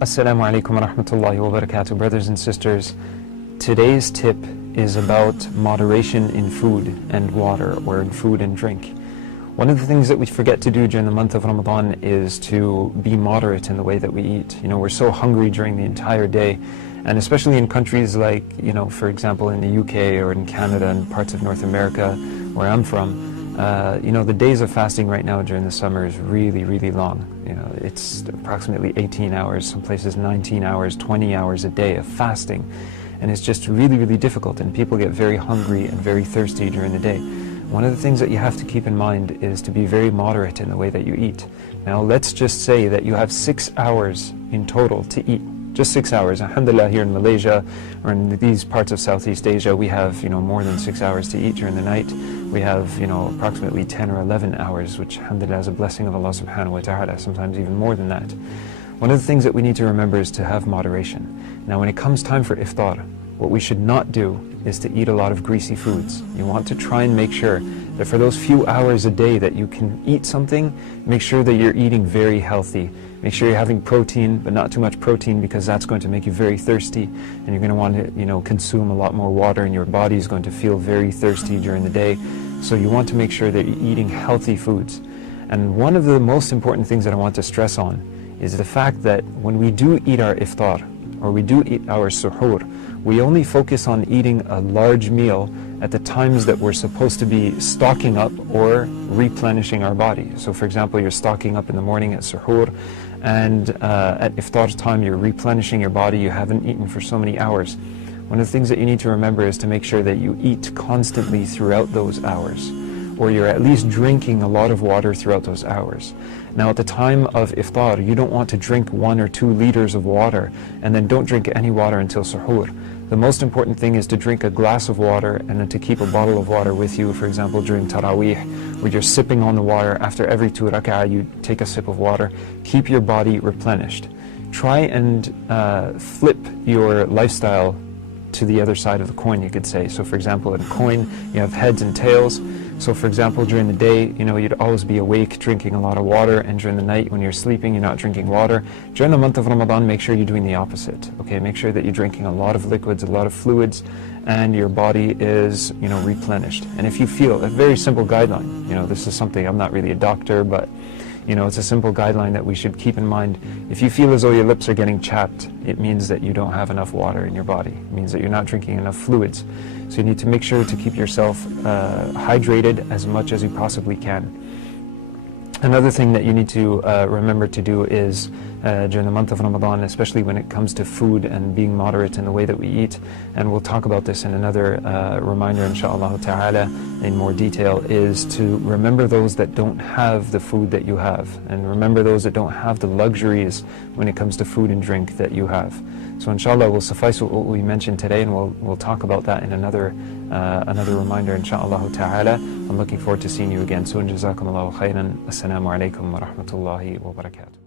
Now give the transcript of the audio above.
Assalamu alaikum wa rahmatullahi wa barakatuh. Brothers and sisters, today's tip is about moderation in food and water, or in food and drink. One of the things that we forget to do during the month of Ramadan is to be moderate in the way that we eat. You know, we're so hungry during the entire day, and especially in countries like, for example, in the UK or in Canada and parts of North America where I'm from, the days of fasting right now during the summer is really, really long. It's approximately 18 hours, some places 19 hours, 20 hours a day of fasting. And it's just really, really difficult, and people get very hungry and very thirsty during the day. One of the things that you have to keep in mind is to be very moderate in the way that you eat. Now, let's just say that you have 6 hours in total to eat. Just 6 hours. Alhamdulillah, here in Malaysia or in these parts of Southeast Asia, we have more than 6 hours to eat during the night. We have approximately 10 or 11 hours, which alhamdulillah is a blessing of Allah subhanahu wa ta'ala, sometimes even more than that. One of the things that we need to remember is to have moderation. Now, when it comes time for iftar, what we should not do is to eat a lot of greasy foods. You want to try and make sure that for those few hours a day that you can eat something, make sure that you're eating very healthy. Make sure you're having protein, but not too much protein, because that's going to make you very thirsty, and you're going to want to consume a lot more water, and your body is going to feel very thirsty during the day. So you want to make sure that you're eating healthy foods. And one of the most important things that I want to stress on is the fact that when we do eat our iftar, or we do eat our suhoor, we only focus on eating a large meal at the times that we're supposed to be stocking up or replenishing our body. So for example, you're stocking up in the morning at suhoor, and at iftar time you're replenishing your body, you haven't eaten for so many hours. One of the things that you need to remember is to make sure that you eat constantly throughout those hours, or you're at least drinking a lot of water throughout those hours. Now, at the time of iftar, you don't want to drink 1 or 2 liters of water and then don't drink any water until suhoor. The most important thing is to drink a glass of water and then to keep a bottle of water with you. For example, during Taraweeh, where you're sipping on the water, after every 2 rak'ah you take a sip of water. Keep your body replenished. Try and flip your lifestyle to the other side of the coin, you could say. So for example, in a coin you have heads and tails. So for example, during the day, you'd always be awake drinking a lot of water, and during the night when you're sleeping, you're not drinking water. During the month of Ramadan, make sure you're doing the opposite. Okay, make sure that you're drinking a lot of liquids, a lot of fluids, and your body is, replenished. And if you feel, a very simple guideline, this is something, I'm not really a doctor, but it's a simple guideline that we should keep in mind. If you feel as though your lips are getting chapped, it means that you don't have enough water in your body. It means that you're not drinking enough fluids. So you need to make sure to keep yourself hydrated as much as you possibly can. Another thing that you need to remember to do is during the month of Ramadan, especially when it comes to food and being moderate in the way that we eat, and we'll talk about this in another reminder inshaAllah ta'ala in more detail, is to remember those that don't have the food that you have, and remember those that don't have the luxuries when it comes to food and drink that you have. So inshallah we'll suffice what we mentioned today, and we'll talk about that in another reminder inshaAllah ta'ala. I'm looking forward to seeing you again soon. Jazakumullahu khairan. Assalamu alaikum wa rahmatullahi wa barakatuh.